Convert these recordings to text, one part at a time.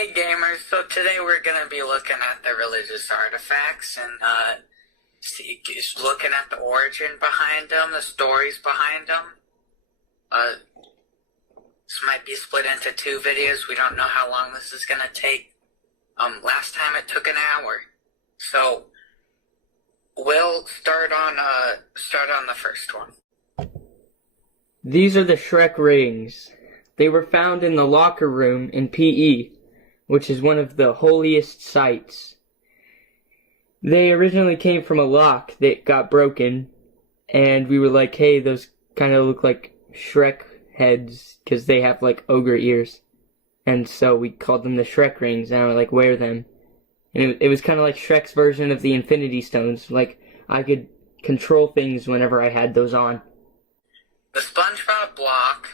Hey gamers, so today we're going to be looking at the religious artifacts and just looking at the origin behind them, the stories behind them. This might be split into two videos. We don't know how long this is going to take. Last time it took an hour. So we'll start on the first one. These are the Shrek Rings. They were found in the locker room in PE, which is one of the holiest sites. They originally came from a lock that got broken, and we were like, hey, those kind of look like Shrek heads, because they have like ogre ears. And so we called them the Shrek Rings, and I would like wear them. And it was kind of like Shrek's version of the Infinity Stones. Like, I could control things whenever I had those on. The SpongeBob Lock,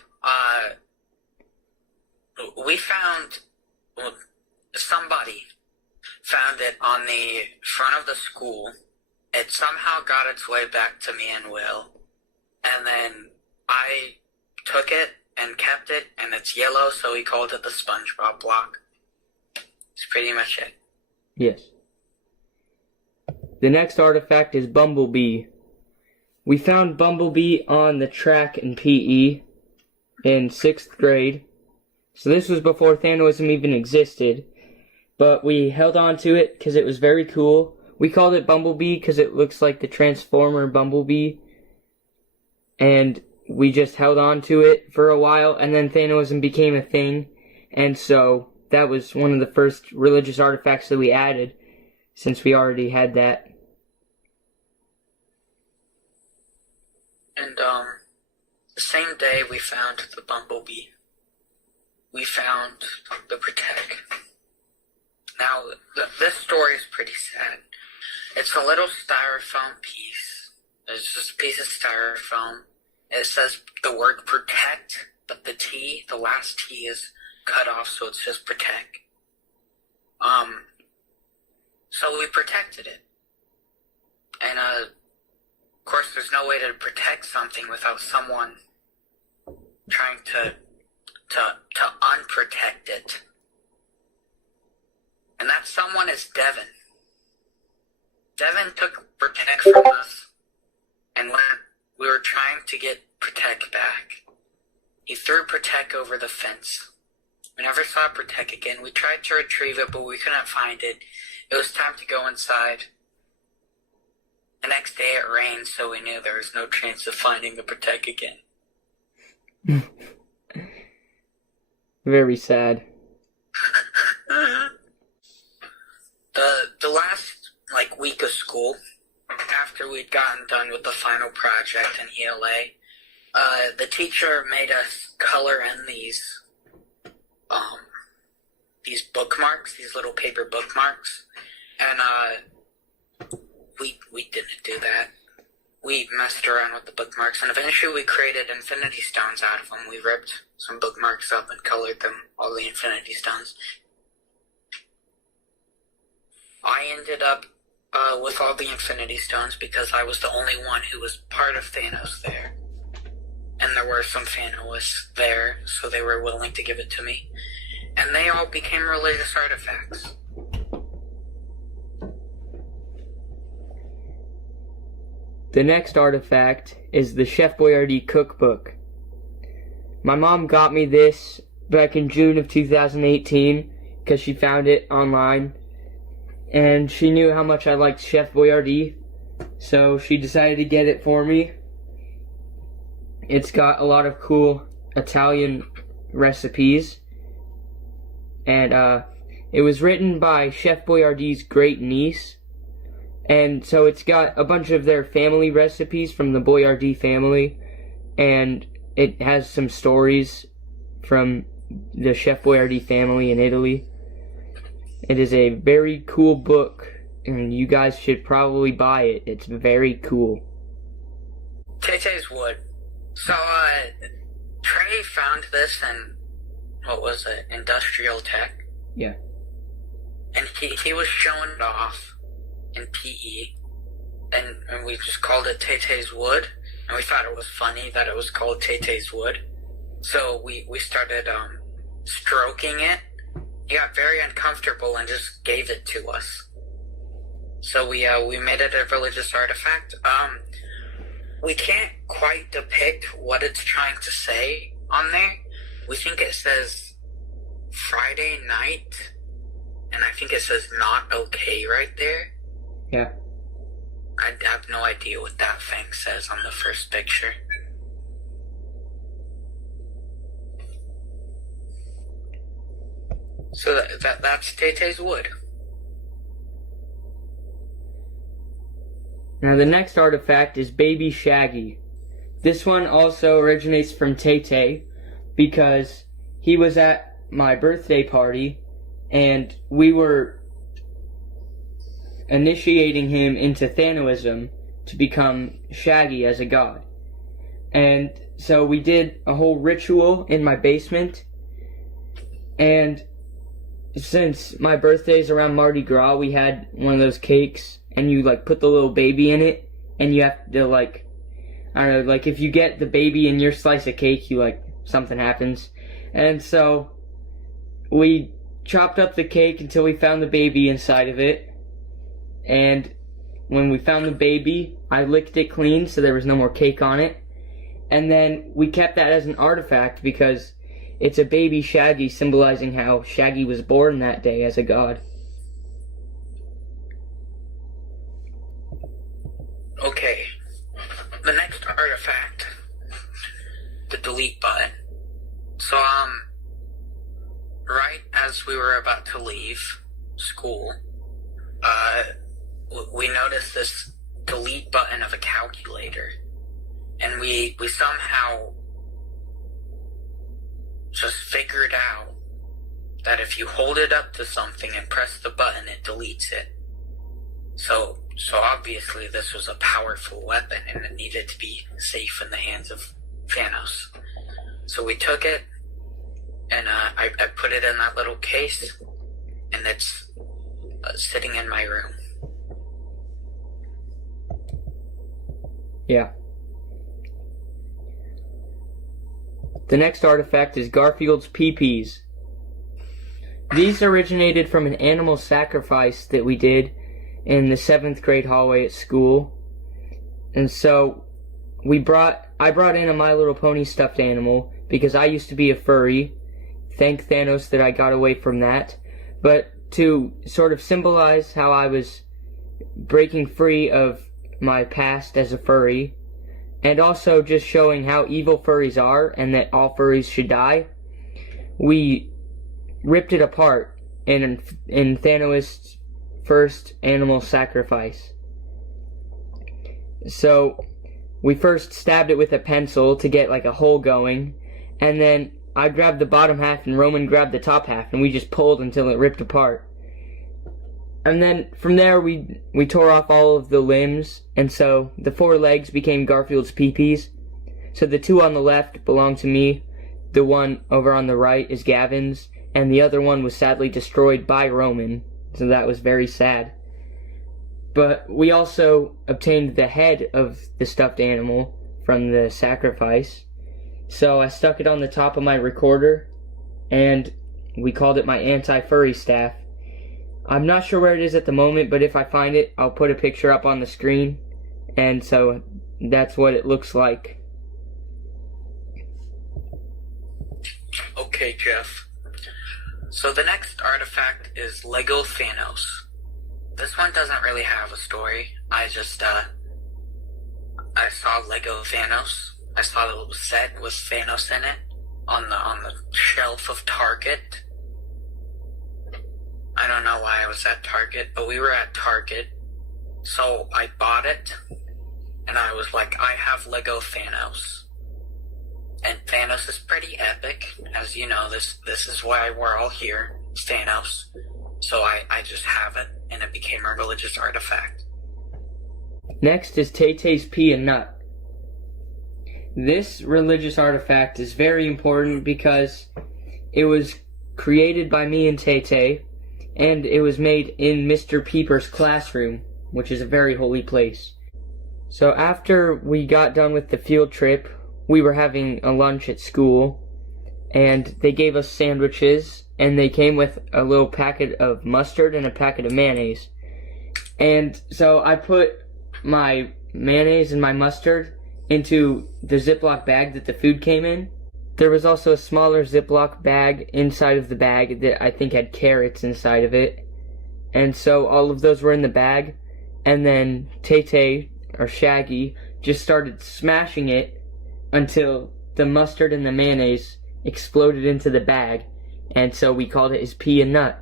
we found, well, somebody found it on the front of the school. It somehow got its way back to me and Will. And then I took it and kept it, and it's yellow, so we called it the SpongeBob Lock. That's pretty much it. Yes. The next artifact is Bumblebee. We found Bumblebee on the track in PE in 6th grade. So this was before Thanoism even existed. But we held on to it because it was very cool. We called it Bumblebee because it looks like the Transformer Bumblebee. And we just held on to it for a while, and then Thanoism became a thing. And so that was one of the first religious artifacts that we added, since we already had that. And the same day we found the Bumblebee, we found the Protect. Now, this story is pretty sad. It's a little styrofoam piece. It's just a piece of styrofoam. It says the word protect, but the T, the last T is cut off, so it's just protect. So we protected it. And, of course, there's no way to protect something without someone trying to unprotect it. And that someone is Devin. Devin took Protect from us, and when we were trying to get Protect back, he threw Protect over the fence. We never saw Protect again. We tried to retrieve it, but we couldn't find it. It was time to go inside. The next day it rained, so we knew there was no chance of finding the Protect again. Very sad. The last, week of school, after we'd gotten done with the final project in ELA, the teacher made us color in these bookmarks, these little paper bookmarks, and, we didn't do that. We messed around with the bookmarks, and eventually we created Infinity Stones out of them. We ripped some bookmarks up and colored them, all the Infinity Stones. I ended up with all the Infinity Stones because I was the only one who was part of Thanos there. And there were some Thanoists there, so they were willing to give it to me. And they all became religious artifacts. The next artifact is the Chef Boyardee Cookbook. My mom got me this back in June of 2018 because she found it online. And she knew how much I liked Chef Boyardee, so she decided to get it for me. It's got a lot of cool Italian recipes. And it was written by Chef Boyardee's great niece. And so it's got a bunch of their family recipes from the Boyardee family. And it has some stories from the Chef Boyardee family in Italy. It is a very cool book, and you guys should probably buy it. It's very cool. Tay-Tay's Wood. So, Trey found this in, what was it, Industrial Tech? Yeah. And he was showing it off in PE, and we just called it Tay-Tay's Wood, and we thought it was funny that it was called Tay-Tay's Wood. So we started stroking it he got very uncomfortable and just gave it to us. So we made it a religious artifact. We can't quite depict what it's trying to say on there. We think it says Friday night, and I think it says not okay right there. Yeah. I have no idea what that thing says on the first picture. So that's Tay-Tay's wood. Now the next artifact is Baby Shaggy. This one also originates from Tay-Tay because he was at my birthday party and we were initiating him into Thanoism to become Shaggy as a god. And so we did a whole ritual in my basement, and since my birthday is around Mardi Gras, we had one of those cakes, and you like put the little baby in it, and you have to like, I don't know, like if you get the baby in your slice of cake, you like, something happens. And so we chopped up the cake until we found the baby inside of it. And when we found the baby, I licked it clean so there was no more cake on it. And then we kept that as an artifact because it's a baby Shaggy, symbolizing how Shaggy was born that day as a god. Okay, the next artifact, the delete button. So, right as we were about to leave school, we noticed this delete button of a calculator, and we somehow just figured out that if you hold it up to something and press the button, it deletes it. So obviously this was a powerful weapon, and it needed to be safe in the hands of Thanos. So we took it, and I put it in that little case, and it's sitting in my room. Yeah. The next artifact is Garfield's Peepees. These originated from an animal sacrifice that we did in the 7th grade hallway at school. And so I brought in a My Little Pony stuffed animal because I used to be a furry. Thank Thanos that I got away from that. But to sort of symbolize how I was breaking free of my past as a furry, and also just showing how evil furries are and that all furries should die, we ripped it apart in Thanos' first animal sacrifice. So we first stabbed it with a pencil to get like a hole going, and then I grabbed the bottom half and Roman grabbed the top half, and we just pulled until it ripped apart. And then from there we tore off all of the limbs, and so the 4 legs became Garfield's Peepees. So the 2 on the left belong to me, the one over on the right is Gavin's, and the other one was sadly destroyed by Roman, so that was very sad. But we also obtained the head of the stuffed animal from the sacrifice, so I stuck it on the top of my recorder, and we called it my anti-furry staff. I'm not sure where it is at the moment, but if I find it, I'll put a picture up on the screen, and so that's what it looks like. Okay, Jeff. So the next artifact is Lego Thanos. This one doesn't really have a story. I just, I saw Lego Thanos. I saw the little set with Thanos in it on the shelf of Target. I don't know why I was at Target, but we were at Target. So I bought it, and I was like, I have Lego Thanos. And Thanos is pretty epic. As you know, this is why we're all here, Thanos. So I just have it, and it became a religious artifact. Next is Tay-Tay's Pea and Nut. This religious artifact is very important because it was created by me and Tay-Tay, and it was made in Mr. Peeper's classroom, which is a very holy place. So after we got done with the field trip, we were having a lunch at school, and they gave us sandwiches, and they came with a little packet of mustard and a packet of mayonnaise. And so I put my mayonnaise and my mustard into the Ziploc bag that the food came in. There was also a smaller Ziploc bag inside of the bag that I think had carrots inside of it. And so all of those were in the bag, and then Tay-Tay, or Shaggy, just started smashing it until the mustard and the mayonnaise exploded into the bag, and so we called it his Pea and Nut.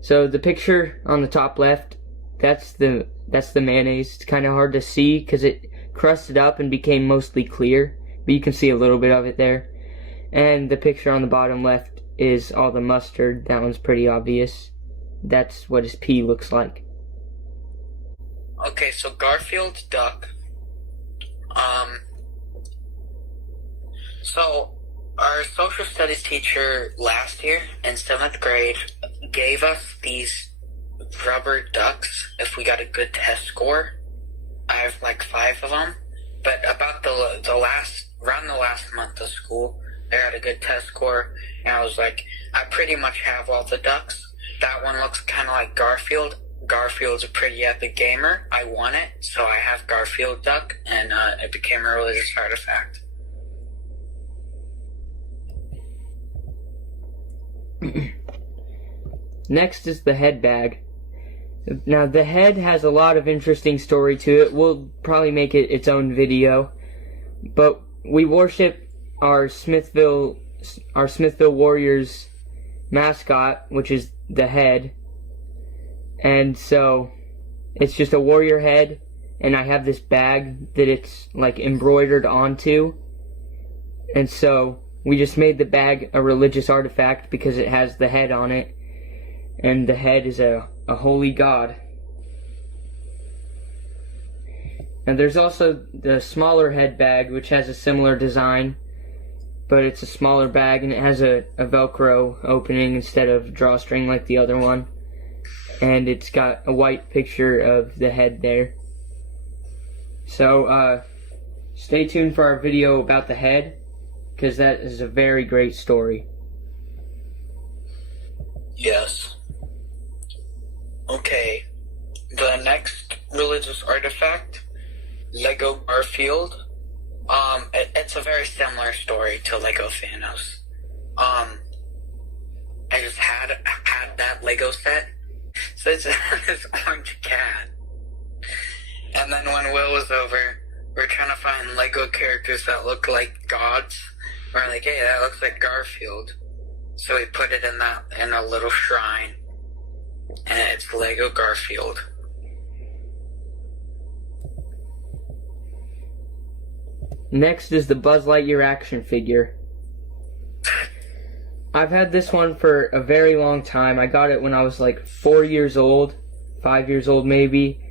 So the picture on the top left, that's the mayonnaise. It's kind of hard to see because it crusted up and became mostly clear, but you can see a little bit of it there. And the picture on the bottom left is all the mustard. That one's pretty obvious. That's what his pea looks like. Okay, so Garfield Duck. So our social studies teacher last year in 7th grade gave us these rubber ducks if we got a good test score. I have like 5 of them, but about around the last month of school, I got a good test score, and I was like, I pretty much have all the ducks. That one looks kind of like Garfield. Garfield's a pretty epic gamer. I won it, so I have Garfield Duck, and it became a religious artifact. Next is the head bag. Now the head has a lot of interesting story to it. We'll probably make it its own video, but we worship our Smithville Warriors mascot, which is the head, and so it's just a warrior head, and I have this bag that it's like embroidered onto, and so we just made the bag a religious artifact because it has the head on it, and the head is a holy god. And there's also the smaller head bag, which has a similar design, but it's a smaller bag, and it has a Velcro opening instead of drawstring like the other one. And it's got a white picture of the head there. So, stay tuned for our video about the head, because that is a very great story. Yes. Okay. The next religious artifact, Lego Garfield. It's a very similar story to Lego Thanos. I just had that Lego set, so it's this orange cat. And then when Will was over, we were trying to find Lego characters that look like gods. We're like, hey, that looks like Garfield. So we put it in a little shrine, and it's Lego Garfield. Next is the Buzz Lightyear action figure. I've had this one for a very long time. I got it when I was like 4 years old, 5 years old maybe.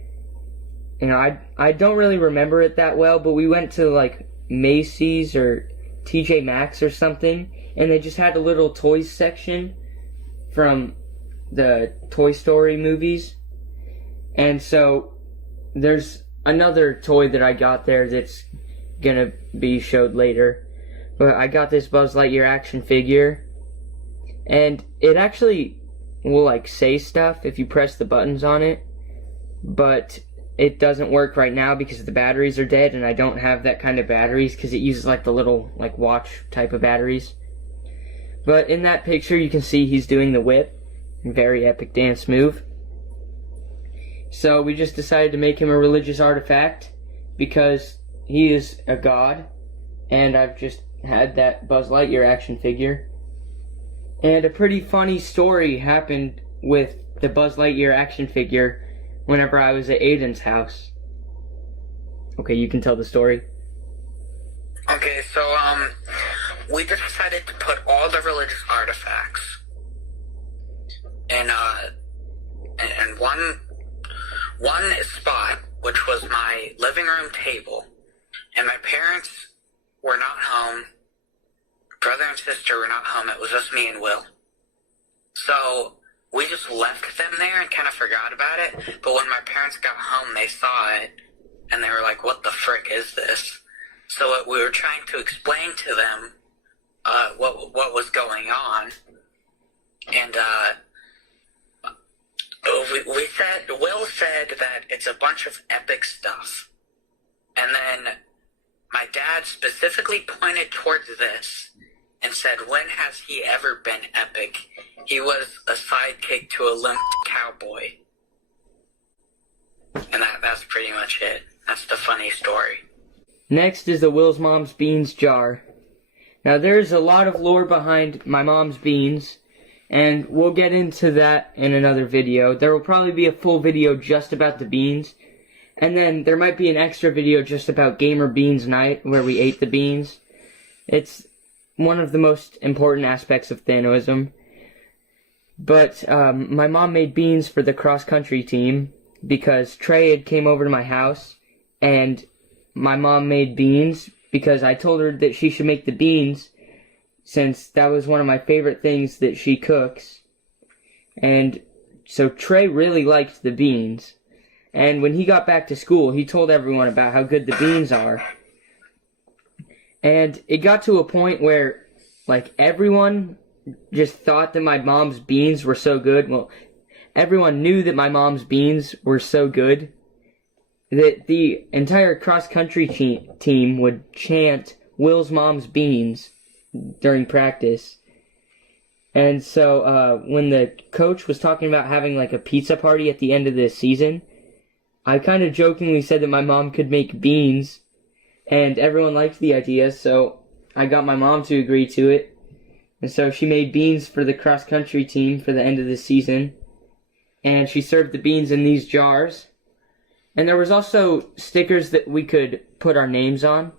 And I don't really remember it that well, but we went to like Macy's or TJ Maxx or something, and they just had a little toys section from the Toy Story movies. And so there's another toy that I got there that's gonna be showed later. But I got this Buzz Lightyear action figure, and it actually will like say stuff if you press the buttons on it, but it doesn't work right now because the batteries are dead, and I don't have that kind of batteries because it uses like the little like watch type of batteries. But in that picture you can see he's doing the whip, very epic dance move. So we just decided to make him a religious artifact because he is a god, and I've just had that Buzz Lightyear action figure. And a pretty funny story happened with the Buzz Lightyear action figure whenever I was at Aiden's house. Okay, you can tell the story. Okay, so we decided to put all the religious artifacts in one spot, which was my living room table, and my parents were not home. Brother and sister were not home. It was just me and Will. So we just left them there and kind of forgot about it. But when my parents got home, they saw it, and they were like, what the frick is this? So we were trying to explain to them what was going on. And Will said that it's a bunch of epic stuff. And then my dad specifically pointed towards this and said, when has he ever been epic? He was a sidekick to a limp cowboy. And that's pretty much it. That's the funny story. Next is the Will's Mom's Beans jar. Now there's a lot of lore behind my mom's beans, and we'll get into that in another video. There will probably be a full video just about the beans, and then there might be an extra video just about Gamer Beans Night, where we ate the beans. It's one of the most important aspects of Thanoism. But my mom made beans for the cross-country team because Trey had came over to my house, and my mom made beans because I told her that she should make the beans since that was one of my favorite things that she cooks. And so Trey really liked the beans. And when he got back to school, he told everyone about how good the beans are. And it got to a point where, like, everyone just thought that my mom's beans were so good. Well, everyone knew that my mom's beans were so good that the entire cross-country team would chant Will's Mom's Beans during practice. And so when the coach was talking about having like a pizza party at the end of the season, I kind of jokingly said that my mom could make beans, and everyone liked the idea, so I got my mom to agree to it. And so she made beans for the cross-country team for the end of the season, and she served the beans in these jars. And there was also stickers that we could put our names on.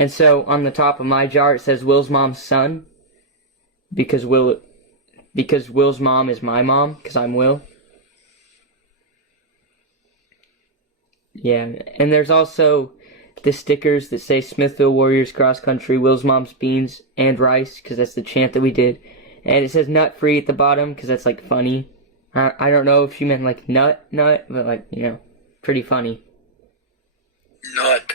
And so on the top of my jar it says Will's Mom's Son, because Will's mom is my mom, because I'm Will. Yeah, and there's also the stickers that say Smithville Warriors Cross Country, Will's Mom's Beans, and Rice, because that's the chant that we did. And it says nut free at the bottom, because that's like funny. I don't know if she meant like nut, but like, you know, pretty funny. Nut.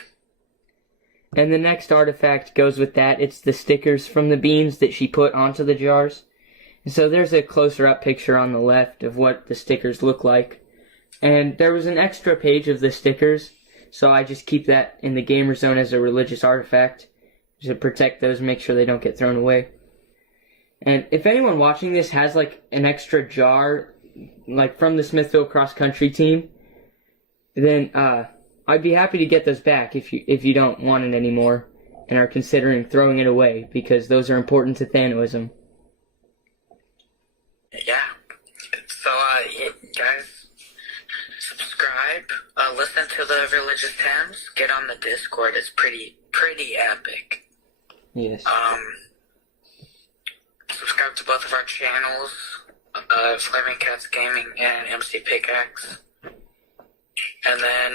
And the next artifact goes with that. It's the stickers from the beans that she put onto the jars. And so there's a closer up picture on the left of what the stickers look like. And there was an extra page of the stickers, so I just keep that in the gamer zone as a religious artifact to protect those, make sure they don't get thrown away. And if anyone watching this has like an extra jar, like from the Smithville cross country team, then I'd be happy to get those back if you don't want it anymore and are considering throwing it away, because those are important to Thanoism. Yeah. So guys, subscribe, listen to the religious hymns, get on the Discord. It's pretty epic. Yes. Subscribe to both of our channels, Flaming Cats Gaming and MC Pickaxe. And then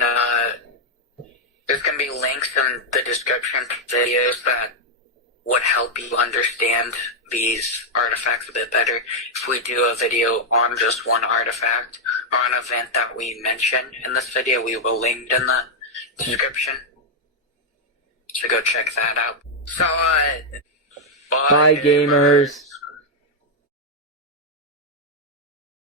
there's going to be links in the description to videos that would help you understand these artifacts a bit better. If we do a video on just one artifact or an event that we mention in this video, we will link in the description. So go check that out. So, bye gamers.